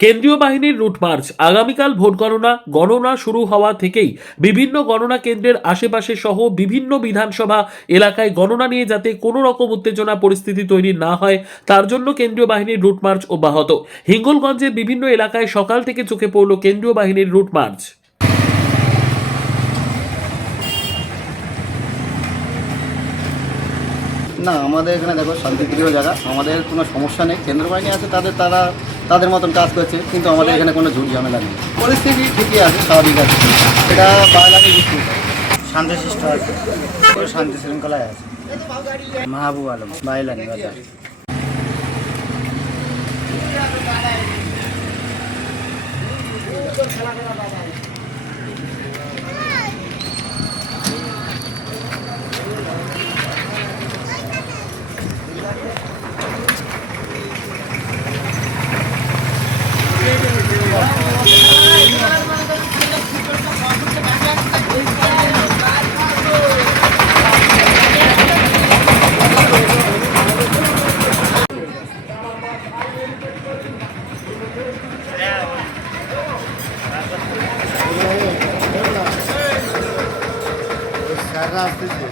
কেন্দ্রীয় বাহিনীর route march আগামীকাল ভোট গণনা শুরু হওয়া থেকেই বিভিন্ন গণনা কেন্দ্রের আশেপাশে সহ বিভিন্ন বিধানসভা এলাকায় গণনা নিয়ে যাতে কোনো রকম উত্তেজনা পরিস্থিতি তৈরি না হয় তার জন্য কেন্দ্রীয় বাহিনীর রুট মার্চ অব্যাহত। হিঙ্গলগঞ্জের বিভিন্ন এলাকায় সকাল থেকে চোখে পড়ল কেন্দ্রীয় বাহিনীর রুট মার্চ। না, আমাদের এখানে দেখো শান্তিপ্রিয় জায়গা, আমাদের কোনো সমস্যা নেই। কেন্দ্র বাহিনী আছে, তাদের মতন কাজ করছে, কিন্তু আমাদের এখানে কোনো ঝুট ঝামেলা নেই। পরিস্থিতি ঠিকই আছে, স্বাভাবিক আছে। এটা বাংলাদেশ শান্তিশিষ্ট আছে, কোনো শান্তি শৃঙ্খলায় আছে। মাহবুব আলম, বাইলানি বাজার। স্যাররা আসতেছে।